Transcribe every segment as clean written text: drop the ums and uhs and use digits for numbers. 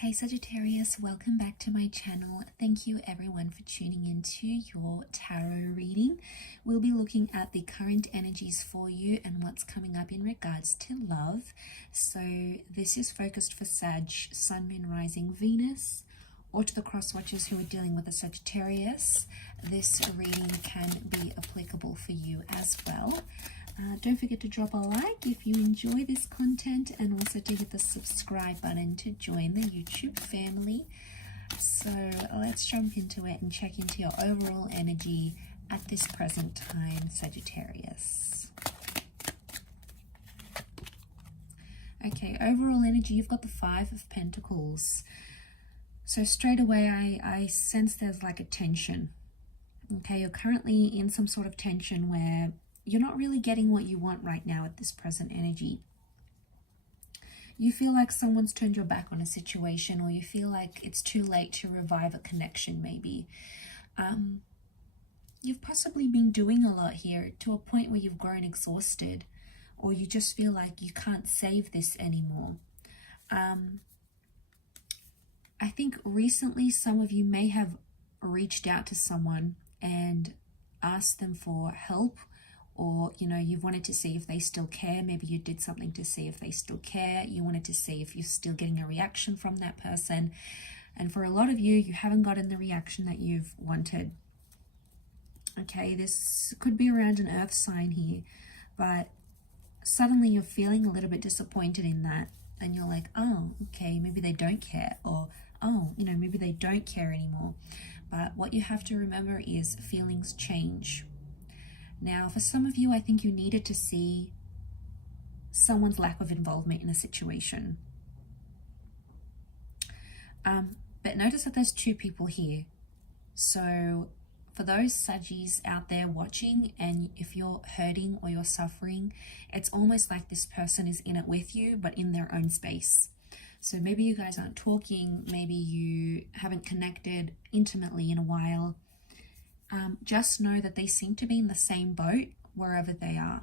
Hey Sagittarius, welcome back to my channel. Thank you everyone for tuning into your tarot reading. We'll be looking at the current energies for you and what's coming up in regards to love. So this is focused for Sag, Sun, Moon, Rising, Venus, or to the cross watchers who are dealing with a Sagittarius. This reading can be applicable for you as well. Don't forget to drop a like if you enjoy this content, and also to hit the subscribe button to join the YouTube family. So let's jump into it and check into your overall energy at this present time, Sagittarius. Okay, overall energy, you've got the Five of Pentacles. So straight away I sense there's like a tension. Okay, you're currently in some sort of tension where you're not really getting what you want right now at this present energy. You feel like someone's turned your back on a situation, or you feel like it's too late to revive a connection maybe. You've possibly been doing a lot here to a point where you've grown exhausted, or you just feel like you can't save this anymore. I think recently some of you may have reached out to someone and asked them for help, or you've wanted to see if they still care. Maybe you did something to see if they still care. You wanted to see if you're still getting a reaction from that person, and for a lot of you, you haven't gotten the reaction that you've wanted. Okay, this could be around an earth sign here, but suddenly you're feeling a little bit disappointed in that, and you're like, oh, okay, maybe they don't care, or oh, maybe they don't care anymore. But what you have to remember is feelings change. Now, for some of you, I think you needed to see someone's lack of involvement in a situation. But notice that there's two people here. So for those Saggies out there watching, and if you're hurting or you're suffering, it's almost like this person is in it with you, but in their own space. So maybe you guys aren't talking, maybe you haven't connected intimately in a while. Just know that they seem to be in the same boat wherever they are.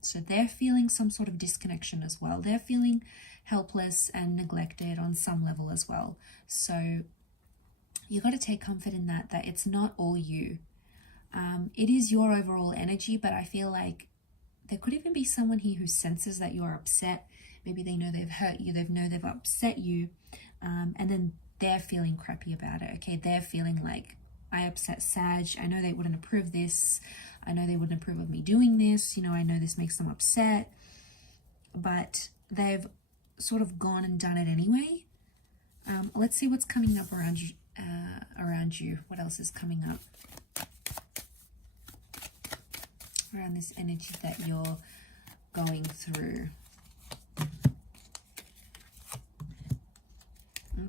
So they're feeling some sort of disconnection as well. They're feeling helpless and neglected on some level as well. So you got to take comfort in that it's not all you. It is your overall energy, but I feel like there could even be someone here who senses that you are upset. Maybe they know they've hurt you, they've upset you, and then they're feeling crappy about it. Okay, they're feeling like, I upset Sag, I know they wouldn't approve of this, I know they wouldn't approve of me doing this, I know this makes them upset, but they've sort of gone and done it anyway. Let's see what's coming up around you. What else is coming up around this energy that you're going through?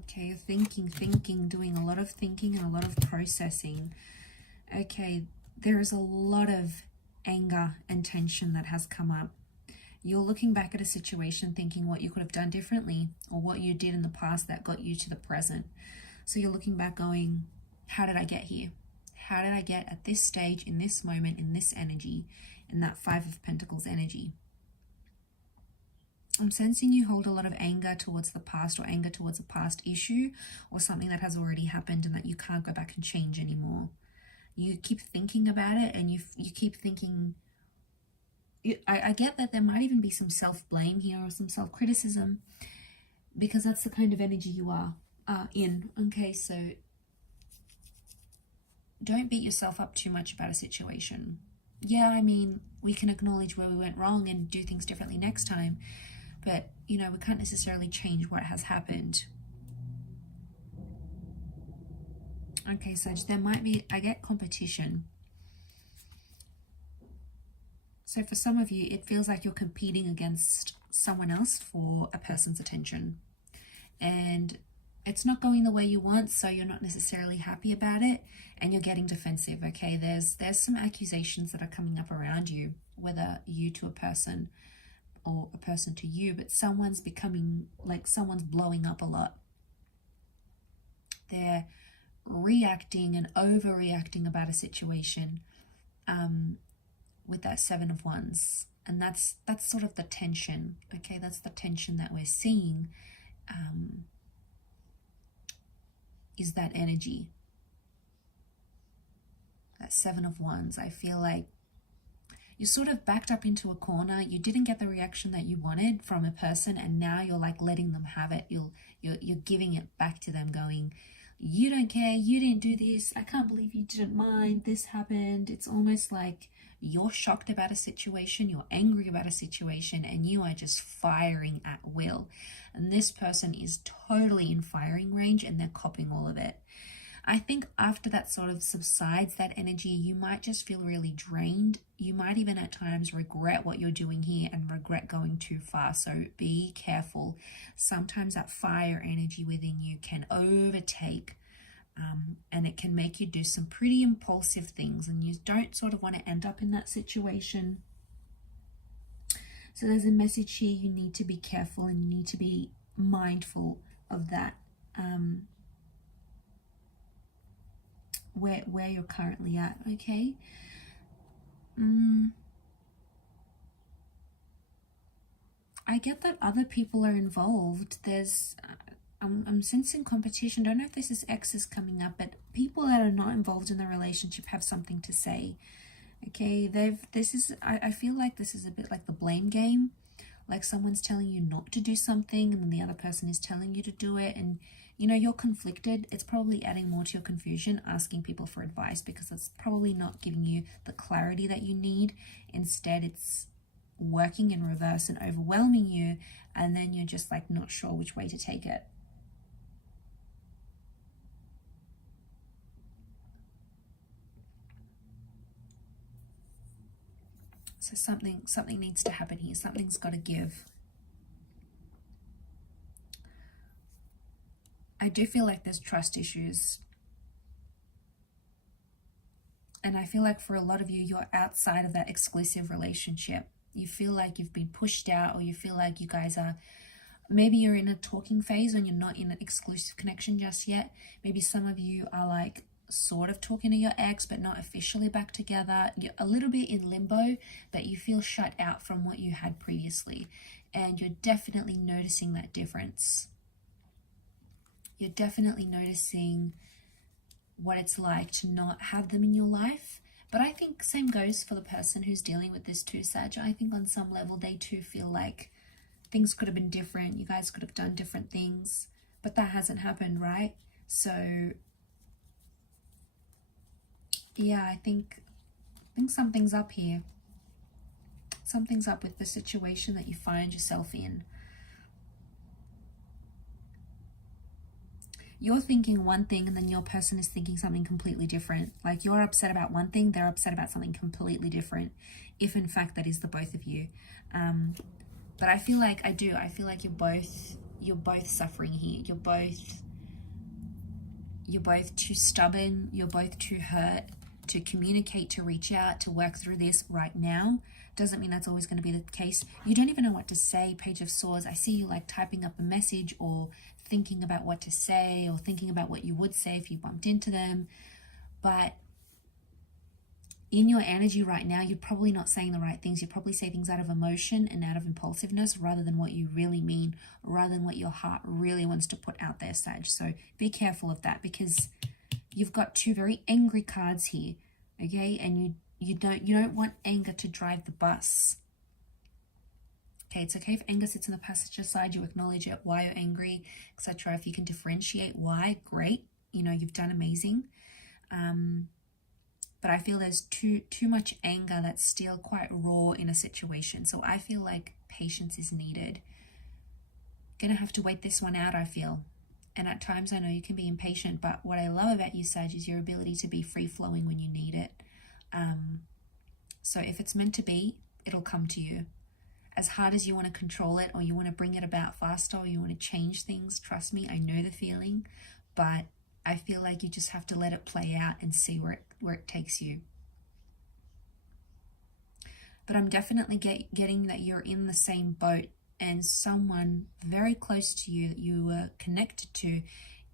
Okay, you're thinking, doing a lot of thinking and a lot of processing. Okay, there is a lot of anger and tension that has come up. You're looking back at a situation thinking what you could have done differently, or what you did in the past that got you to the present. So you're looking back going, how did I get here? How did I get at this stage, in this moment, in this energy, in that Five of Pentacles energy? I'm sensing you hold a lot of anger towards the past, or anger towards a past issue, or something that has already happened and that you can't go back and change anymore. You keep thinking about it, and you keep thinking, I get that there might even be some self-blame here, or some self-criticism, because that's the kind of energy you are in. Okay, so don't beat yourself up too much about a situation. Yeah, I mean, we can acknowledge where we went wrong and do things differently next time, but we can't necessarily change what has happened. Okay, Sag, there might be, I get competition. So for some of you, it feels like you're competing against someone else for a person's attention, and it's not going the way you want, so you're not necessarily happy about it, and you're getting defensive. Okay, there's some accusations that are coming up around you, whether you to a person or a person to you, but someone's becoming like, someone's blowing up a lot. They're reacting and overreacting about a situation with that Seven of Wands, and that's sort of the tension. Okay, that's the tension that we're seeing. is that energy. That Seven of Wands. I feel like you're sort of backed up into a corner. You didn't get the reaction that you wanted from a person, and now you're like letting them have it. You're giving it back to them, going, you don't care, you didn't do this, I can't believe you didn't mind, this happened. It's almost like you're shocked about a situation, you're angry about a situation, and you are just firing at will. And this person is totally in firing range, and they're copying all of it. I think after that sort of subsides, that energy, you might just feel really drained. You might even at times regret what you're doing here and regret going too far. So be careful. Sometimes that fire energy within you can overtake, and it can make you do some pretty impulsive things, and you don't sort of want to end up in that situation. So there's a message here. You need to be careful and you need to be mindful of that. Where you're currently at, okay? I get that other people are involved. There's I'm sensing competition. Don't know if this is exes coming up, but people that are not involved in the relationship have something to say. Okay, I feel like this is a bit like the blame game. Like someone's telling you not to do something and then the other person is telling you to do it, and you know, you're conflicted. It's probably adding more to your confusion, asking people for advice, because it's probably not giving you the clarity that you need. Instead, it's working in reverse and overwhelming you, and then you're just like not sure which way to take it. So something needs to happen here. Something's got to give. I do feel like there's trust issues. And I feel like for a lot of you, you're outside of that exclusive relationship. You feel like you've been pushed out, or you feel like you guys are, maybe you're in a talking phase and you're not in an exclusive connection just yet. Maybe some of you are like sort of talking to your ex, but not officially back together. You're a little bit in limbo, but you feel shut out from what you had previously. And you're definitely noticing that difference. You're definitely noticing what it's like to not have them in your life. But I think same goes for the person who's dealing with this too, Sag. I think on some level they too feel like things could have been different. You guys could have done different things, but that hasn't happened, right? So yeah, I think something's up here. Something's up with the situation that you find yourself in. You're thinking one thing and then your person is thinking something completely different. Like you're upset about one thing, they're upset about something completely different, if in fact that is the both of you. But I feel like you're both suffering here. You're both too stubborn, you're both too hurt to communicate, to reach out, to work through this right now. Doesn't mean that's always going to be the case. You don't even know what to say. Page of Swords. I see you like typing up a message or thinking about what to say, or thinking about what you would say if you bumped into them. But in your energy right now, you're probably not saying the right things. You probably say things out of emotion and out of impulsiveness rather than what you really mean, rather than what your heart really wants to put out there, Sag. So be careful of that, because you've got two very angry cards here, okay? And you don't want anger to drive the bus. Okay, it's okay if anger sits in the passenger side, you acknowledge it, why you're angry, etc. If you can differentiate why, great, you know, you've done amazing. But I feel there's too much anger that's still quite raw in a situation. So I feel like patience is needed. Gonna have to wait this one out, I feel. And at times I know you can be impatient, but what I love about you, Sag, is your ability to be free-flowing when you need it. So if it's meant to be, it'll come to you. As hard as you want to control it, or you want to bring it about faster, or you want to change things, trust me, I know the feeling, but I feel like you just have to let it play out and see where it takes you. But I'm definitely getting that you're in the same boat, and someone very close to you that you were connected to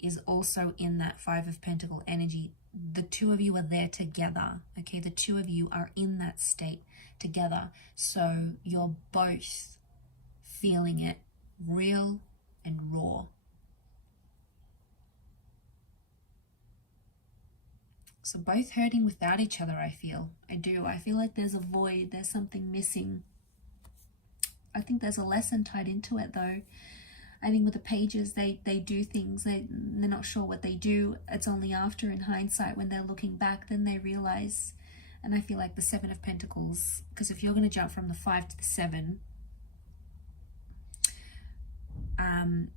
is also in that Five of Pentacle energy. The two of you are there together, okay? The two of you are in that state together. So you're both feeling it real and raw. So both hurting without each other, I feel. I do. I feel like there's a void. There's something missing. I think there's a lesson tied into it, though. I think with the pages, they do things. They're not sure what they do. It's only after, in hindsight, when they're looking back, then they realize. And I feel like the Seven of Pentacles, because if you're going to jump from the 5 to the 7,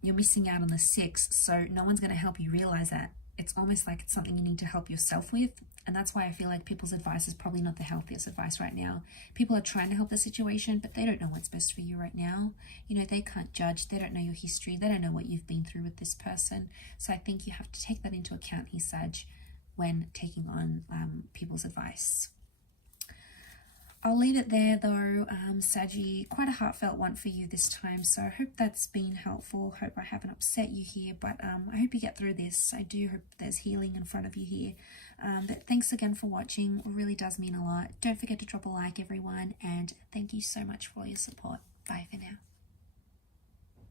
you're missing out on the 6. So no one's going to help you realize that. It's almost like it's something you need to help yourself with. And that's why I feel like people's advice is probably not the healthiest advice right now. People are trying to help the situation, but they don't know what's best for you right now. You know, they can't judge. They don't know your history. They don't know what you've been through with this person. So I think you have to take that into account here, Sag, when taking on people's advice. I'll leave it there though, Saggy. Quite a heartfelt one for you this time, so I hope that's been helpful. Hope I haven't upset you here, but I hope you get through this. I do hope there's healing in front of you here. But thanks again for watching. It really does mean a lot. Don't forget to drop a like, everyone, and thank you so much for all your support. Bye for now.